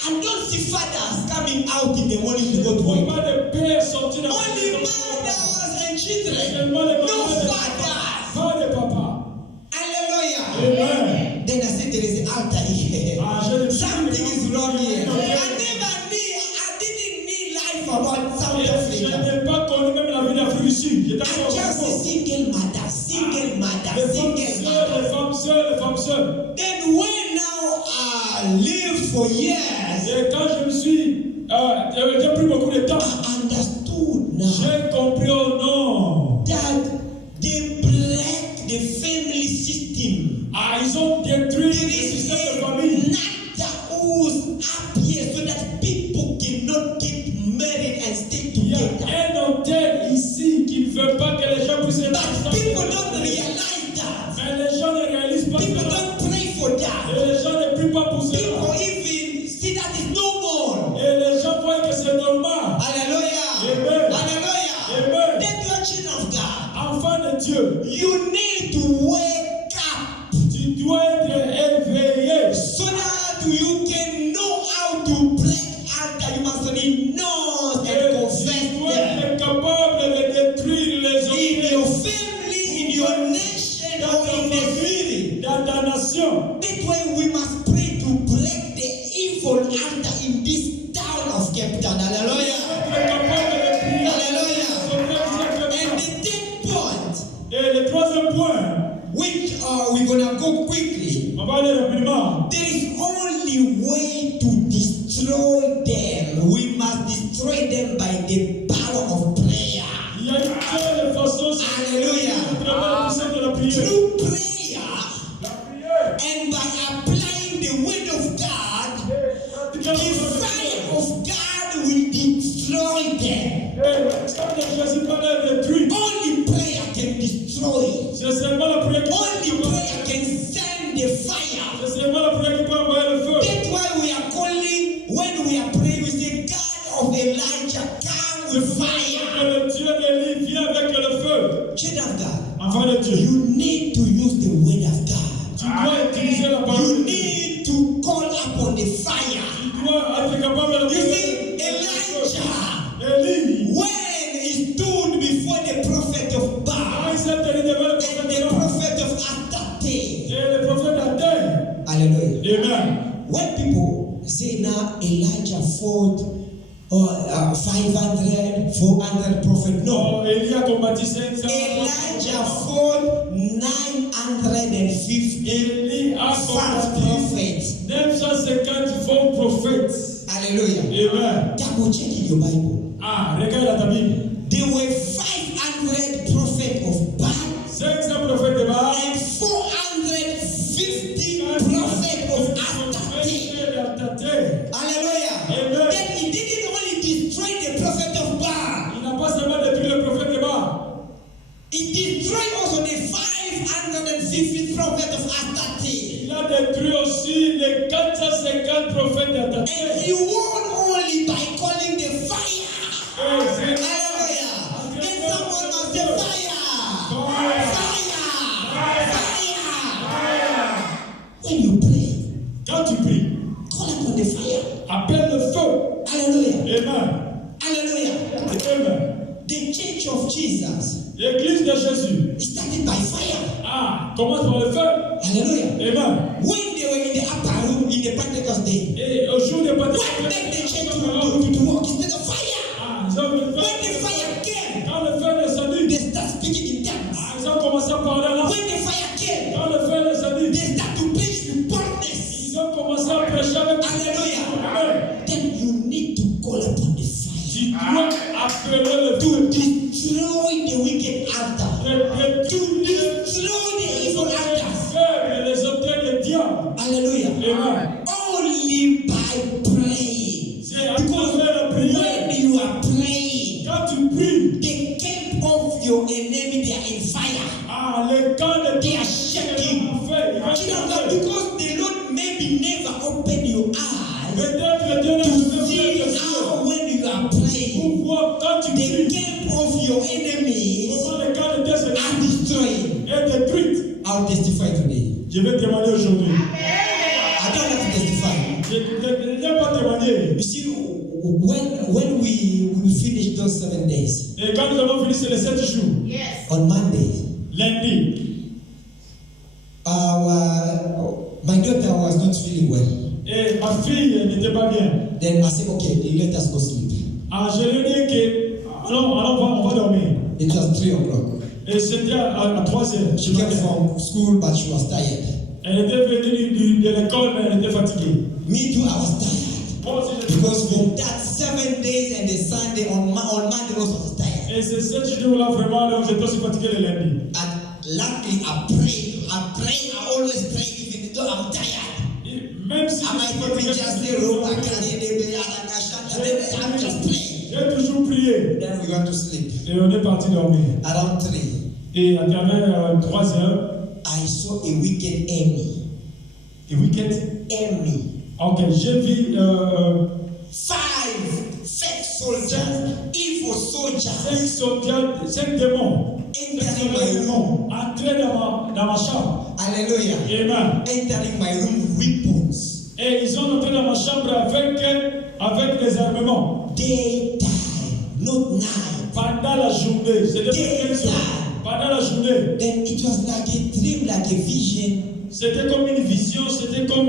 I don't see fathers coming out in the morning Je to ne go to vois work. pas de père sortir dans Only mothers and children. Seulement les No mamans et les fathers. papas, pas de papa. Hallelujah. Amen. Then I said there is an altar here. Ah, je ne suis Something is wrong here. pas. I didn't need life about South Je Africa. n'ai pas connu même la vie d'Afrique du Sud. J'étais I encore just enfant. a single mother, single mother, Les femmes single seules, mother. les femmes seules, les femmes seules. Then when now I lived for years, Et quand je me suis, j'ai pris beaucoup de temps. I understood now J'ai compris and stay Il y a together. un autel ici qui ne veut pas que les gens puissent être But ensemble. people don't realize that. Mais les gens ne réalisent pas People ça. don't pray for that. Et les gens ne prient pas pour cela. People even see that is normal. Et les gens voient que c'est normal. Hallelujah. Amen. Hallelujah. Amen. Then you are children of God. Enfant de Dieu, You need to wake up tu dois être éveillé. so that you can know how to break after. You must renounce Et and tu confess dois them. être capable de détruire les In your autres family, in your nation, or in the city. dans ta nation. That's why we must pray to break the evil after in this town of Cape Town. Hallelujah. Être capable de prier. Hallelujah. And the third point, Et le troisième point, which we're gonna go quickly. on va aller rapidement. There is only way to destroy them. We must destroy them by the power of prayer. Il y a une seule façon, c'est Hallelujah. à travers la puissance de la prière. Through prayer La prière. and by applying the word of God, the fire of God will destroy them. Et quand Jésus va les détruire, Only prayer can destroy. c'est seulement la prière qui Only prayer can send the fire. C'est seulement la prière qui peut envoyer le feu. That's why we are calling, when we are praying, we say, God of Elijah, come with fire. Le Dieu d'Élie vient avec le feu. Children of God, Enfant de Dieu, you need to use the word of God. tu dois utiliser la parole. You de Dieu. need to call upon the fire. Tu dois être capable de You prier. see, Elijah, Élie, when he stood before the prophet of quand Baal il s'est tenu devant le and prophète the de Baal prophet of Astarte, et le prophète d'Athènes, hallelujah. Amen. When people say now Elijah fought 500, 400 prophets, no. Non, Élie a combattu 500. Elijah fought 950 Élie a false combattu prophets. 950 faux prophètes. Hallelujah. Amen. Double check in your Bible. Ah, regarde dans ta Bible. There were 500 prophets of Baal 500 prophètes de Baal. and 450 prophets of Astarte. Hallelujah. Amen. Then he didn't only destroy the prophet of Baal, Il n'a pas seulement détruit le prophète de Baal. he destroyed also the 550 prophets of Astarte. Il a détruit aussi les 450 prophètes And d'Athènes. he won only by calling the fire. Et Hallelujah. Then someone must say fire. Fire. Fire. When you pray, quand tu pries, call upon the fire. appelle le feu. Hallelujah. Amen. Hallelujah. Amen. The church of Jesus L'église de Jésus. is started by fire. Ah, commence par le feu. Hallelujah. Amen. When they were in the upper room in the Pentecost day, Et au jour de Pentecôte, what made the church to work is the fire. ah, ils ont le feu. When the fire came, Quand le feu est descendu, they start speaking in tongues. ah, ils ont commencé à parler là. When the fire came, Quand le feu est descendu, they start to preach with boldness. ils ont commencé à prêcher avec Hallelujah. Amen. Then you need to call upon the fire Tu dois appeler le to feu. destroy the wicked altar, to destroy the evil altars. Les hôtels des diables. Hallelujah. Amen. Only by praying. C'est à Because travers la prière. when you are praying, Quand tu pries, the camp of your enemy, they are in fire. ah, les camps de They are shaking. Children of God, because the Lord maybe never open your eyes Peut-être Dieu to see how when you are praying, pour voir quand tu the pries, camp of your enemies comment les camps de Dieu are destroyed. est détruite. I'll testify today. Je vais témoigner aujourd'hui. I don't have to testify. Je n'ai pas témoigné. You see, when we finish those 7 days, Et quand nous avons fini, c'est les 7 jours. on Monday, Lundi, my daughter was not feeling well. et ma fille n'était pas bien. Then I said, okay, let us go sleep. Ah, je lui ai dit que, allons, on va dormir. It was 3 o'clock. Et c'était à 3 heures. She came from school, but she was tired. Elle était venue de l'école, mais elle était fatiguée. Me too, I was tired. Moi aussi, j'étais Because fatigué. from that 7 days and the Sunday on Monday also was tired. Et ces 7 jours-là, vraiment, là, j'étais aussi fatigué le lundi. And luckily I always pray even though I'm tired. Même si I might not be just the room, I'm just praying. J'ai toujours prié. Then we went to sleep. Et on est parti dormir. Around 3, Et à travers 3 heures, I saw a wicked enemy. et week-end. Enemy. Ok, j'ai vu 5 fake soldiers, evil soldiers, 5 soldats, 5 démons. entering my room. Entrés dans ma chambre. Hallelujah. Amen. Entering my room, weapons. Et ils ont entré dans ma chambre avec des armements. Daytime, not night. Pendant la journée. C'était pendant la journée. Then it was like a dream, like a vision. C'était comme une vision, c'était comme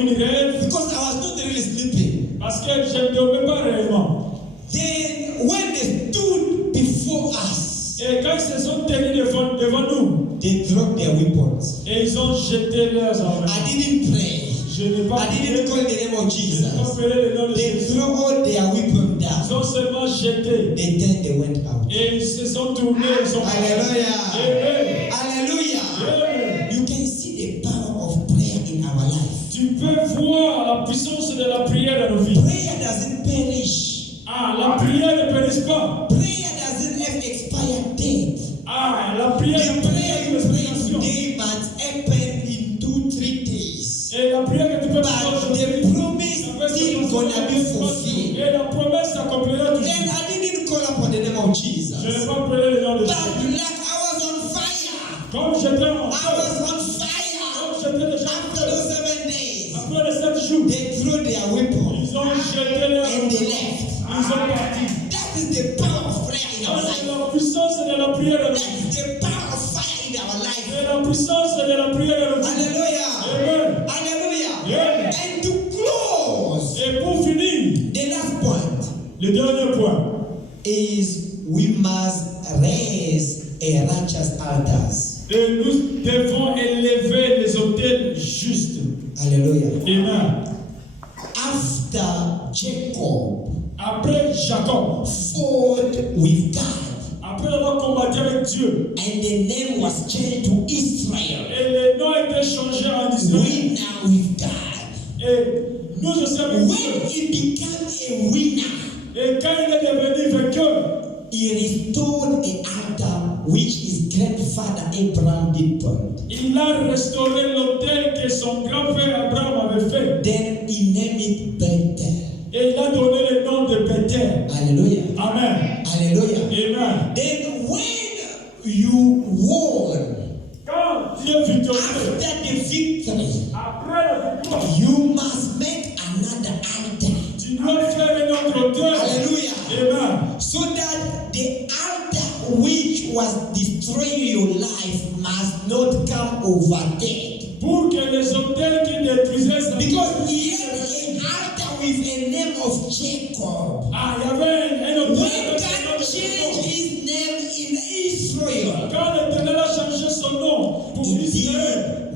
une rêve. Because I was not really sleeping. Parce que je ne dormais pas réellement. Then when they stood before us, Et quand ils se sont tenus devant nous, they dropped their weapons. et ils ont jeté leurs armes. I didn't pray. Je n'ai pas I didn't call the name of Je n'ai Jesus. pas appelé le nom de They Jésus. threw all their weapons Ils down. ont seulement jeté. And then they went out. Et ils se sont tournés. Ils sont Hallelujah. Amen. Hallelujah. Amen. You can see the power of prayer in our life. Tu peux voir la puissance de la prière dans nos vies. Prayer doesn't perish. Ah, la prière ne périsse pas. Prayer doesn't have expired date. Ah, la prière The ne prayer you périsse pray pas. today must happen in 2-3 days. Et la prière que tu peux faire But aujourd'hui, the promise ça va se still passer. gonna be fulfilled. Et la promesse s'accomplira toujours. Then I didn't call upon the name of Jesus. Je n'ai pas appelé le nom de But Jésus. like I was on fire. Comme j'étais en I feu, was on comme fire. j'étais déjà en After feu, those 7 days, après les 7 jours, they threw their weapons ils ont jeté leurs and they armes. left. Ils sont partis. That is the power of prayer in our Ça, c'est life. la puissance de la prière dans nos That vies. is the power of fire in our life. C'est la puissance de la prière dans nos vies. Hallelujah. Amen. Hallelujah. Amen. And to close, Et pour finir, the last point le dernier point, is we must raise a righteous altars. et nous devons élever les autels justes. Hallelujah. Amen. After Jacob Après Jacob, fought with God, après avoir combattu avec Dieu, and the name was changed to Israel, et le nom a été changé en Israël, we now with God. et nous aussi avec When Dieu. he became a winner, Et quand il est devenu vainqueur, he restored an altar which his grandfather Abraham did build. il a restauré l'autel que son grand-père Abraham avait fait. Then he named it Bethel. Et il a donné le nom de Bethel. Hallelujah. Amen. Hallelujah. Amen. Then when you won, Quand Dieu est victorieux, after the victory, après la victoire, you must make another altar. tu dois faire un autre autel. Hallelujah. Amen. So that the altar which was destroying your life must not come over dead. Pour que les autels qui détruisaient sa vie. Because he had an altar with a name of Jacob. Ah, il y avait un autel. When God changed his name in Israel, Quand l'Éternel a changé son nom pour he Israël,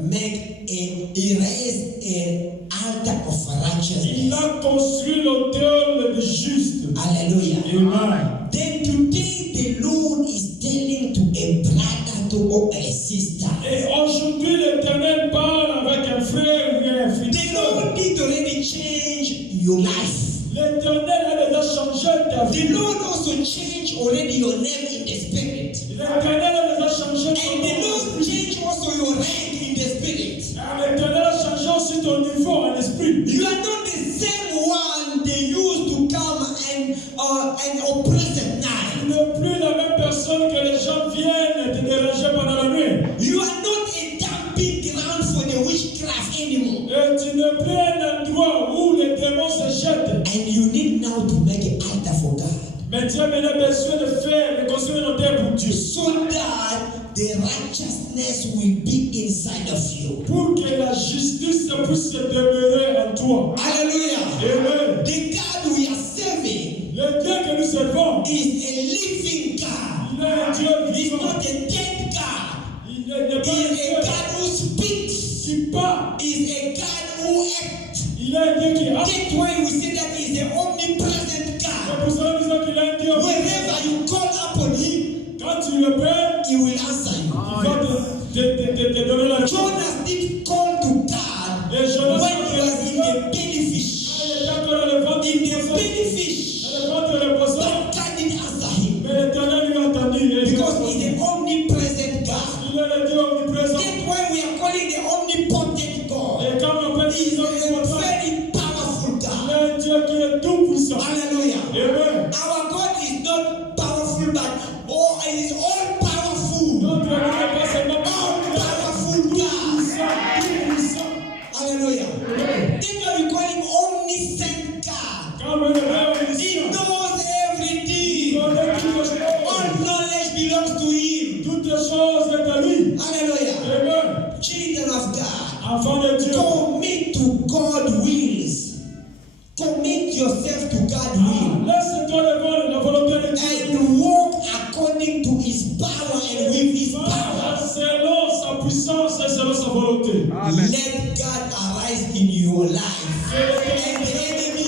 he raised an altar of il righteousness. a construit l'autel du juste. Hallelujah. Amen. Then today the Lord is telling to a brother or a sister. Et aujourd'hui, l'Éternel parle avec un frère ou un The frère. Lord did already change your life. L'Éternel a déjà changé ta vie. The Lord also changed already your name in the spirit. L'Éternel a déjà changé ton And the nom. Lord changed also your rank in the spirit. Ah, l'Éternel a changé aussi ton niveau en esprit. You are not the same one they used to come and oppress at night. Tu n'es plus la même personne que les gens viennent te déranger pendant la nuit. You are not a dumping ground for the witchcraft anymore. Et tu n'es plus un endroit où les démons se jettent. And you need now to make an altar for God. Mais tu as maintenant besoin de faire, de construire un autel pour Dieu. So that the righteousness will be inside of you. Pour que la justice puisse se demeurer en toi. Hallelujah. Amen. The God we are serving Le Dieu que nous servons, is a living God. il est un Dieu He's vivant. not a dead God. Il n'est pas He un is a Dieu God who speaks. qui parle. He is a God who acts. Il est un Dieu qui a. That's why we say that he is an omnipresent C'est God. pour cela que nous disons qu'il est un Dieu. Wherever you call upon him, Quand tu le pries, he will answer you. il va te donner la joie. Jonas did call to God Et Jonas when he was in the belly fish. il est encore dans le ventre In du the poisson. belly fish. Dans le ventre du poisson. But but it is all powerful. Notre Dieu n'est pas seulement All powerful God. puissant. Hallelujah. That's why we call him omniscient God. Quand le Dieu He omniscient, knows everything. connaît toutes les All choses. knowledge belongs to him. Toutes les choses est à lui. Hallelujah. Amen. Children of God, Enfant de Dieu. commit to God's wills. Commit yourself to God's will. Laisse-toi devant la volonté de Dieu. And walk according to his power and with his power. Selon sa puissance et selon sa volonté. Let God arise in your life. And the enemy,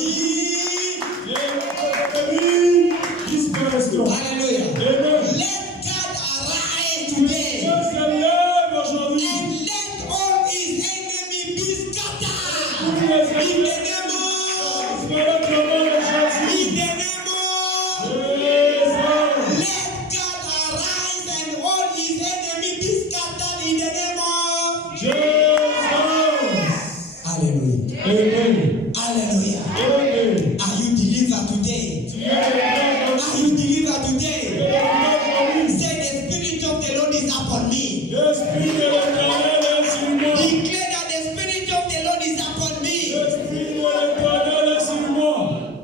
Disparaîtront. hallelujah. Amen. Let God arise today. Dieu se lève aujourd'hui. And let all his enemies be scattered. Tous les In the ennemis name of, disparaîtront au nom de Jésus. in the name of, Jésus. let God arise and all his enemies be scattered in the name of. Jésus. Hallelujah. Amen. Hallelujah. Amen. Are you delivered today? Are you delivered today? Say the spirit of the Lord is upon me. L'Esprit de l'Éternel est sur moi. Declare that the spirit of the Lord is upon me. L'Esprit de l'Éternel est sur moi.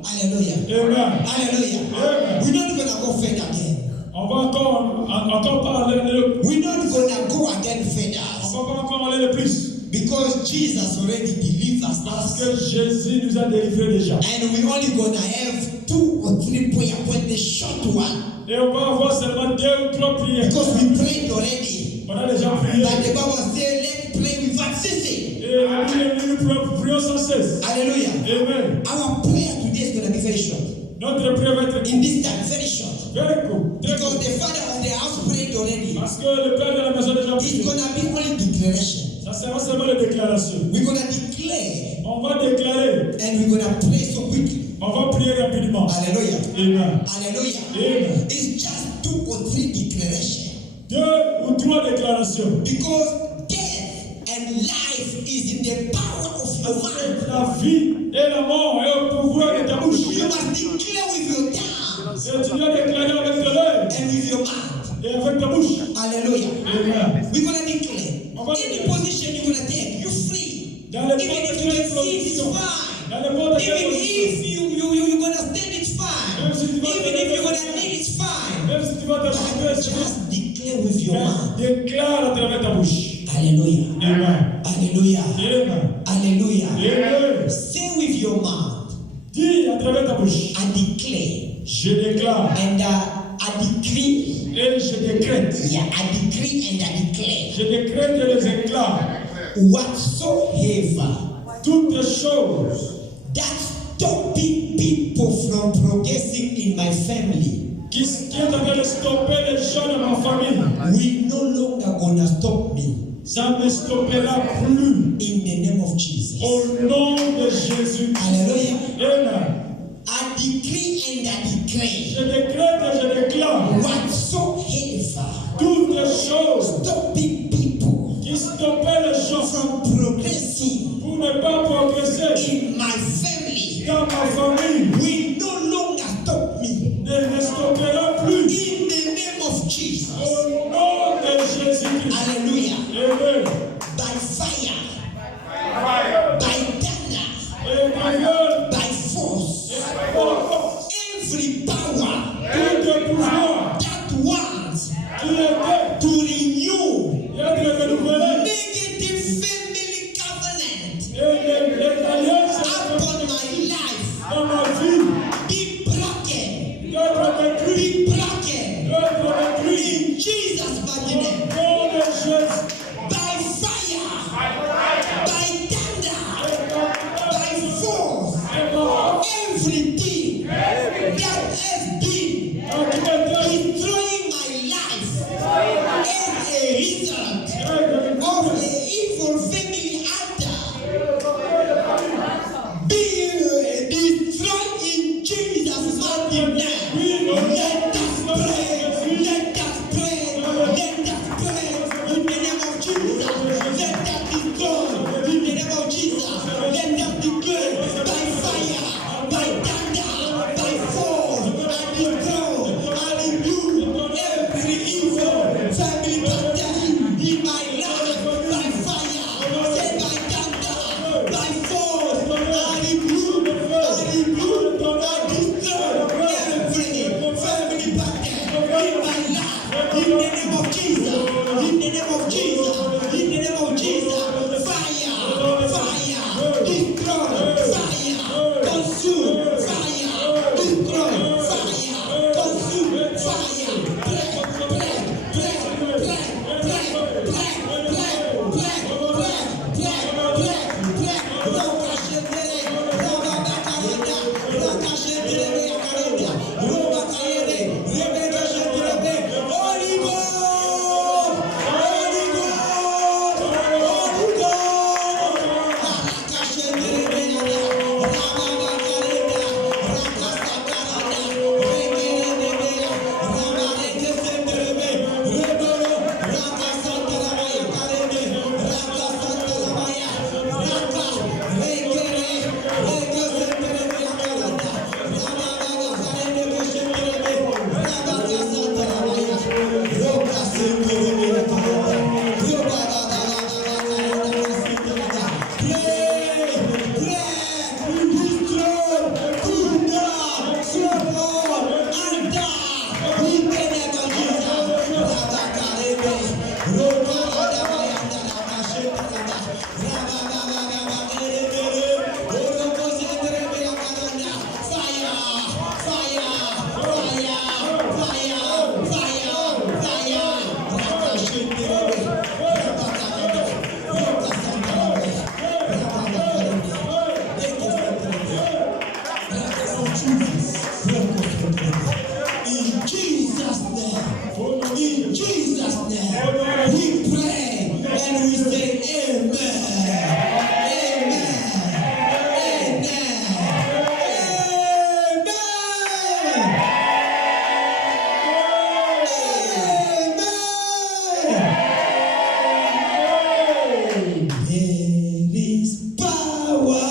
Hallelujah. Amen. Hallelujah. Amen. We're not gonna go further again. On va encore parler de We're not gonna go again On further. va pas encore aller de plus. Because Jesus already delivers Parce us. que Jésus nous a délivrés déjà. And we're only gonna have 2 or 3 prayer points, the short one. Et on va avoir seulement 2 ou 3 prières. Because we prayed already. On a déjà prié. But the Bible says, let's pray without ceasing. Et nous prions sans cesse. Hallelujah. Amen. Our prayer today is gonna be very short. Notre prière va être In this time, very short. very court. Très Because court. the father of the house prayed already. Parce que le Père de la maison a déjà It's prié. gonna be only declaration. Ça sera seulement une déclaration. We're gonna declare On va déclarer. and we're gonna pray so quickly. On va prier rapidement. Hallelujah. Amen. Hallelujah. Amen. It's just 2 or 3 declarations. 2 ou 3 déclarations. Because death and life is in the power of your mind. La vie et la mort est au pouvoir de ta bouche. You must declare with your tongue Et tu dois déclarer avec tes lèvres and with your mouth. et avec ta bouche. Hallelujah. Amen. We're gonna declare. On va Any déclarer. position you're gonna take, you're free. Dans les Even if you can sit, it's fine. Dans les portes de Even if you're gonna stand, it's fine. Même si tu vas Even if you're gonna kneel, it's fine. Même si tu vas t'acheter, But just declare with your mouth. déclare à travers ta bouche. Hallelujah. Amen. Hallelujah. Amen. Hallelujah. Amen. Say with your mouth. Dis à travers ta bouche. I declare Je déclare and I decree. et je décrète. Yeah, I decree and I declare. Je décrète et les éclats. Whatsoever Toutes les choses that stopping people from progressing in my family, qui est en train de stopper les gens de ma famille, will no longer gonna stop me. ça ne stoppera plus. In the name of Jesus. Au nom de Jésus. Hallelujah. Amen. I decree and I declare. Je décrète et je déclare Whatsoever toutes les choses stopping people qui stoppaient les gens from progressing pour ne pas progresser in my family dans ma famille will no longer stop me. ne stoppera plus. In the name of Jesus. Au nom de Jésus-Christ. Hallelujah. Amen. By fire, by thunder, Et d'ailleurs, by force, every power tout le pouvoir that wants qui était to renew être renouvelé negative family covenant et les alliances upon my life dans ma vie be broken, d'être détruites, be broken d'être détruites. in Jesus' mighty Au name. nom de Jésus. By fire, by thunder, by force, everything that has been destroying my life as a result of the evil family altar being destroyed in Jesus' mighty name. Let us pray, let us pray, let us pray. In Jesus' name, we pray and we say amen. Amen. Amen. Amen. There is power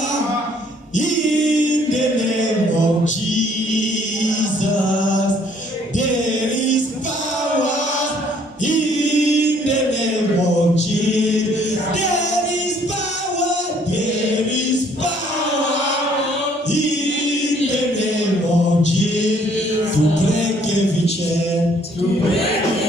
in the name of Jesus. There is power in the name of Jesus. There is power. There is power in the name of Jesus to break every chain. To break